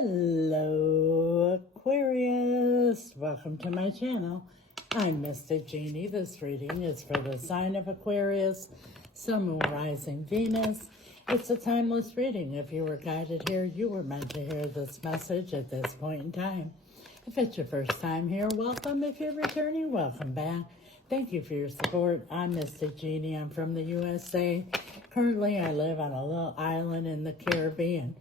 Hello, Aquarius. Welcome to my channel. I'm Mystic Jeanne. This reading is for the sign of Aquarius, Sun, Moon, Rising, Venus. It's a timeless reading. If you were guided here, you were meant to hear this message at this point in time. If it's your first time here, welcome. If you're returning, welcome back. Thank you for your support. I'm Mystic Jeanne. I'm from the USA. Currently, I live on a little island in the Caribbean.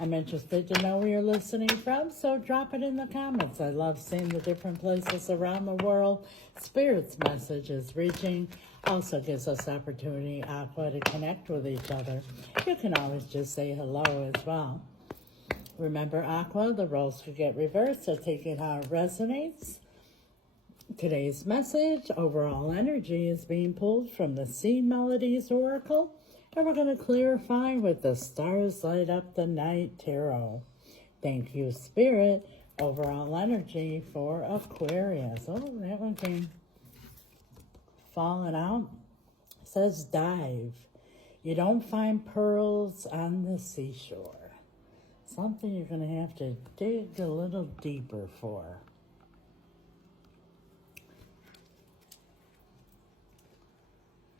I'm interested to know where you're listening from, so drop it in the comments. I love seeing the different places around the world. Spirit's message is reaching. Also gives us opportunity, Aqua, to connect with each other. You can always just say hello as well. Remember, Aqua, the roles could get reversed, so take it how it resonates. Today's message, overall energy, is being pulled from the Sea Melodies Oracle. And we're going to clarify with the Stars Light Up the Night Tarot. Thank you, Spirit. Overall energy for Aquarius. Oh, that one came falling out. It says dive. You don't find pearls on the seashore. Something you're going to have to dig a little deeper for.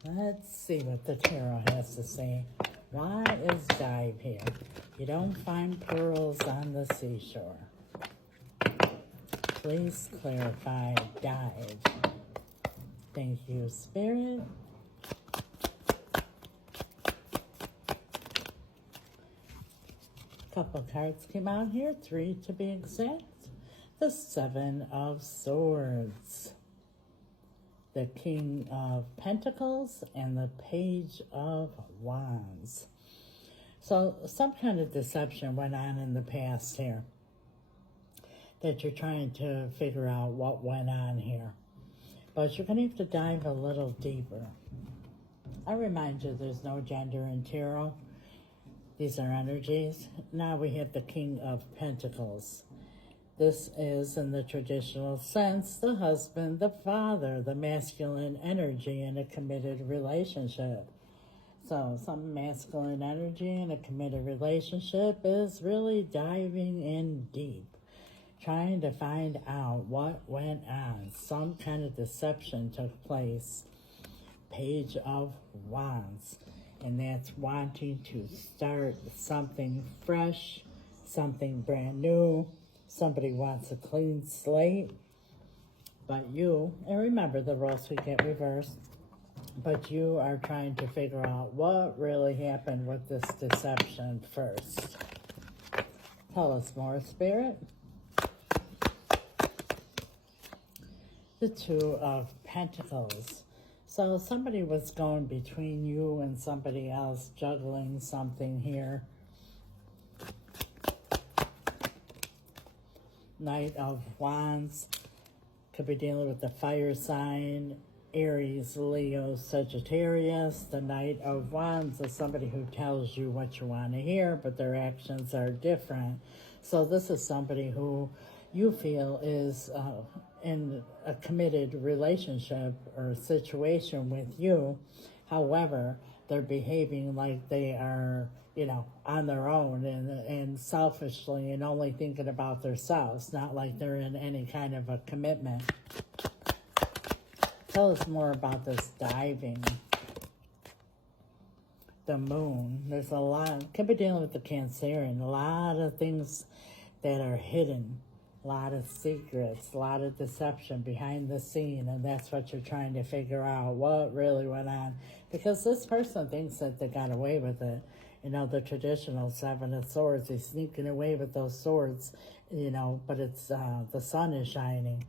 Let's see what the tarot has to say. Why is dive here? You don't find pearls on the seashore. Please clarify dive. Thank you, Spirit. A couple cards came out here, 3 to be exact. The 7 of Swords, the King of Pentacles, and the Page of Wands. So some kind of deception went on in the past here that you're trying to figure out what went on here. But you're going to have to dive a little deeper. I remind you, there's no gender in tarot. These are energies. Now we have the King of Pentacles. This is, in the traditional sense, the husband, the father, the masculine energy in a committed relationship. So some masculine energy in a committed relationship is really diving in deep, trying to find out what went on. Some kind of deception took place. Page of Wands. And that's wanting to start something fresh, something brand new. Somebody wants a clean slate, but you, and remember the roles could get reversed, but you are trying to figure out what really happened with this deception first. Tell us more, Spirit. The 2 of Pentacles. So somebody was going between you and somebody else, juggling something here. Knight of Wands could be dealing with the fire sign, Aries, Leo, Sagittarius. The Knight of Wands is somebody who tells you what you want to hear, but their actions are different. So this is somebody who you feel is in a committed relationship or situation with you. However, they're behaving like they are, you know, on their own and selfishly and only thinking about themselves, not like they're in any kind of a commitment. Tell us more about this diving. The Moon. There's a lot, could be dealing with the Cancerian, a lot of things that are hidden, a lot of secrets, a lot of deception behind the scene, and that's what you're trying to figure out, what really went on. Because this person thinks that they got away with it. You know, the traditional 7 of Swords, he's sneaking away with those swords, you know, but it's the sun is shining.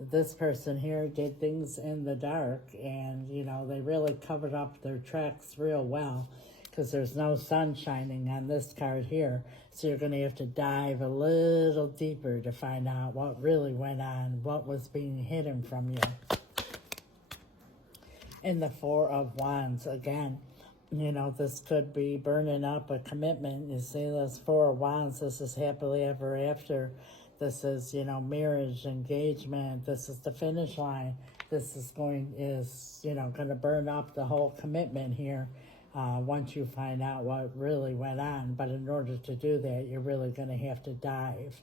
This person here did things in the dark, and, you know, they really covered up their tracks real well because there's no sun shining on this card here. So you're going to have to dive a little deeper to find out what really went on, what was being hidden from you. And the 4 of Wands, again, you know, this could be burning up a commitment. You see this 4 of Wands, this is happily ever after. This is, you know, marriage, engagement. This is the finish line. This is going to burn up the whole commitment here. once you find out what really went on. But in order to do that, you're really going to have to dive.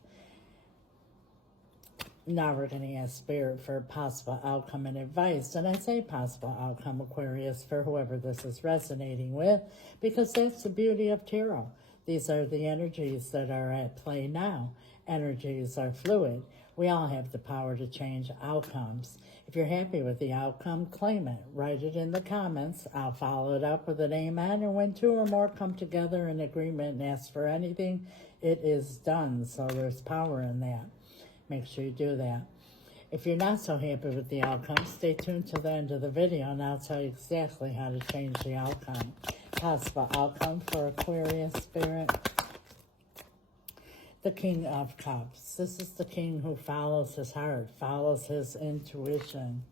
Now we're going to ask Spirit for possible outcome and advice. And I say possible outcome, Aquarius, for whoever this is resonating with, because that's the beauty of tarot. These are the energies that are at play now. Energies are fluid. We all have the power to change outcomes. If you're happy with the outcome, claim it. Write it in the comments. I'll follow it up with an amen. And when two or more come together in agreement and ask for anything, it is done. So there's power in that. Make sure you do that. If you're not so happy with the outcome, stay tuned to the end of the video and I'll tell you exactly how to change the outcome. Possible outcome for Aquarius Spirit. The King of Cups. This is the king who follows his heart, follows his intuition.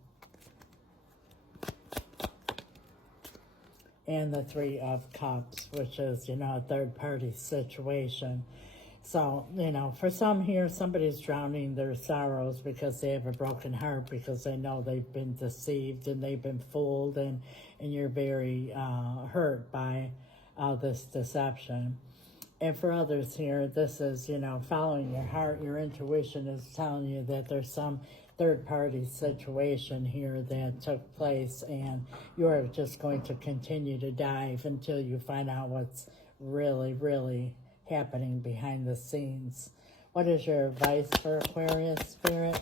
And the Three of Cups, which is, a third-party situation. So, for some here, somebody's drowning their sorrows because they have a broken heart, because they know they've been deceived and they've been fooled, and you're very hurt by this deception. And for others here, this is, following your heart. Your intuition is telling you that there's some third-party situation here that took place, and you're just going to continue to dive until you find out what's really, really happening behind the scenes. What is your advice for Aquarius Spirit?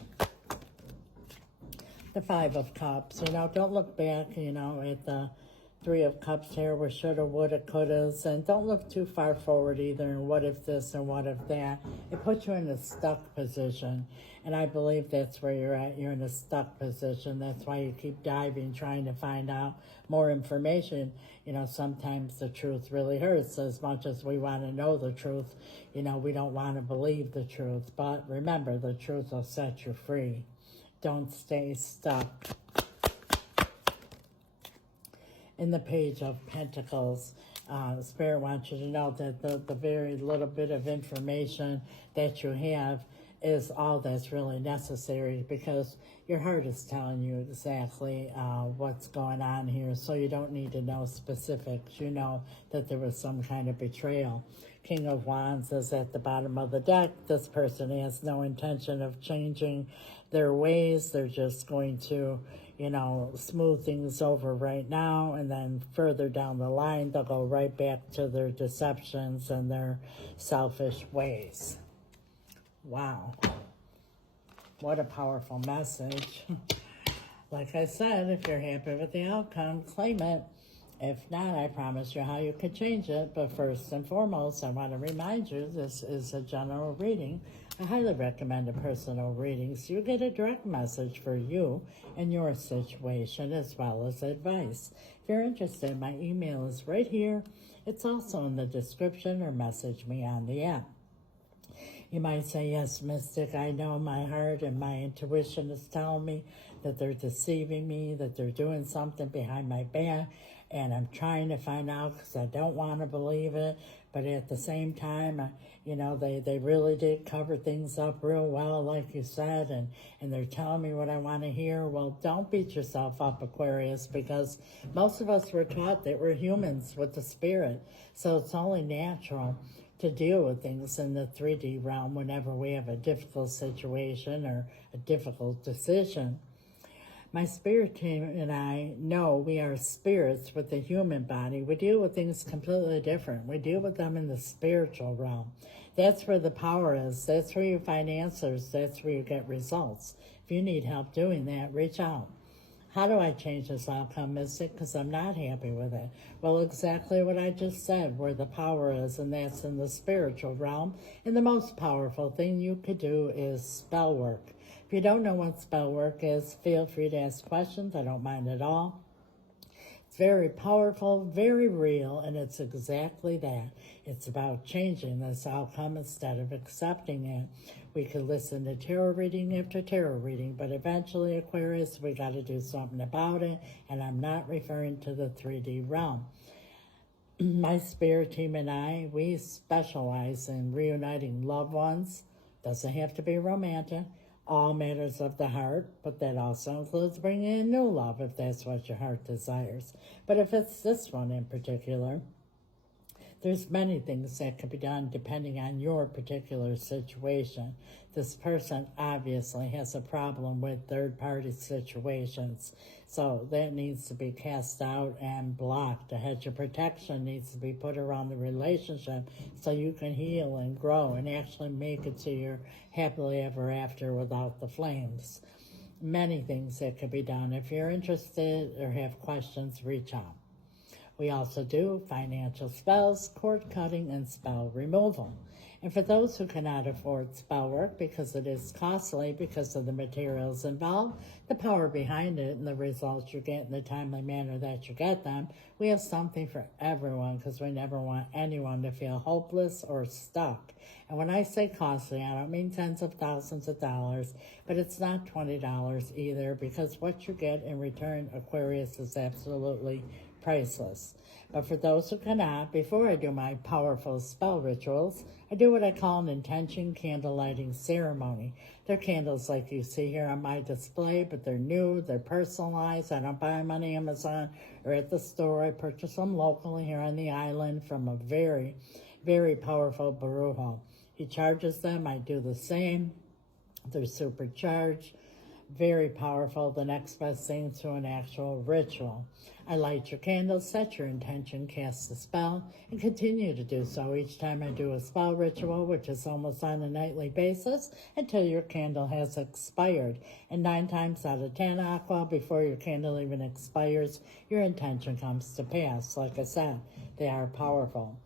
The Five of Cups. Don't look back, at the Three of Cups here where shoulda, woulda, couldas, and don't look too far forward either, and what if this and what if that. It puts you in a stuck position, and I believe that's where you're at. You're in a stuck position. That's why you keep diving, trying to find out more information. Sometimes the truth really hurts. As much as we want to know the truth, we don't want to believe the truth. But remember, the truth will set you free. Don't stay stuck. In the Page of Pentacles, Spirit wants you to know that the very little bit of information that you have is all that's really necessary, because your heart is telling you exactly what's going on here, so you don't need to know specifics. You know that there was some kind of betrayal. King of Wands is at the bottom of the deck. This person has no intention of changing their ways. They're just going to, smooth things over right now, and then further down the line, they'll go right back to their deceptions and their selfish ways. Wow. What a powerful message. Like I said, if you're happy with the outcome, claim it. If not, I promise you how you could change it. But first and foremost, I want to remind you, this is a general reading. I highly recommend a personal reading so you get a direct message for you and your situation, as well as advice. If you're interested, my email is right here. It's also in the description, or message me on the app. You might say, yes, Mystic, I know my heart and my intuition is telling me that they're deceiving me, that they're doing something behind my back, and I'm trying to find out because I don't want to believe it. But at the same time, they really did cover things up real well, like you said, and they're telling me what I want to hear. Well, don't beat yourself up, Aquarius, because most of us were taught that we're humans with the spirit. So it's only natural to deal with things in the 3D realm whenever we have a difficult situation or a difficult decision. My spirit team and I know we are spirits with a human body. We deal with things completely different. We deal with them in the spiritual realm. That's where the power is. That's where you find answers. That's where you get results. If you need help doing that, reach out. How do I change this outcome, Mystic? Because I'm not happy with it. Well, exactly what I just said, where the power is, and that's in the spiritual realm. And the most powerful thing you could do is spell work. If you don't know what spell work is, feel free to ask questions. I don't mind at all. It's very powerful, very real, and it's exactly that. It's about changing this outcome instead of accepting it. We could listen to tarot reading after tarot reading, but eventually, Aquarius, we got to do something about it, and I'm not referring to the 3D realm. My spirit team and I, we specialize in reuniting loved ones. Doesn't have to be romantic. all matters of the heart, but that also includes bringing in new love if that's what your heart desires. But if it's this one in particular, there's many things that can be done depending on your particular situation. This person obviously has a problem with third-party situations, so that needs to be cast out and blocked. A hedge of protection needs to be put around the relationship so you can heal and grow and actually make it to your happily ever after without the flames. Many things that could be done. If you're interested or have questions, reach out. We also do financial spells, cord cutting, and spell removal. And for those who cannot afford spell work because it is costly because of the materials involved, the power behind it, and the results you get in the timely manner that you get them, we have something for everyone because we never want anyone to feel hopeless or stuck. And when I say costly, I don't mean tens of thousands of dollars, but it's not $20 either, because what you get in return, Aquarius, is absolutely priceless. But for those who cannot, before I do my powerful spell rituals, I do what I call an intention candle lighting ceremony. They're candles like you see here on my display, but they're new, they're personalized. I don't buy them on Amazon or at the store. I purchase them locally here on the island from a very, very powerful Barujo. He charges them, I do the same. They're supercharged, very powerful, the next best thing to an actual ritual. I light your candles, set your intention, cast the spell, and continue to do so each time I do a spell ritual, which is almost on a nightly basis, until your candle has expired. And 9 times out of 10, Aqua, before your candle even expires, your intention comes to pass. Like I said, they are powerful.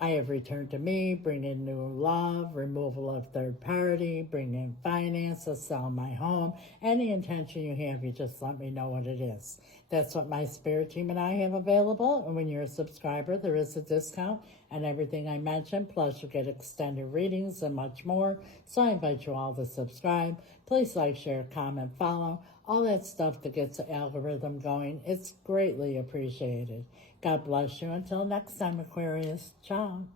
I have returned to me, bring in new love, removal of third party, bring in finances, sell my home. Any intention you have, you just let me know what it is. That's what my spirit team and I have available. And when you're a subscriber, there is a discount on everything I mentioned. Plus, you get extended readings and much more. So I invite you all to subscribe. Please like, share, comment, follow. All that stuff that gets the algorithm going. It's greatly appreciated. God bless you. Until next time, Aquarius. Ciao.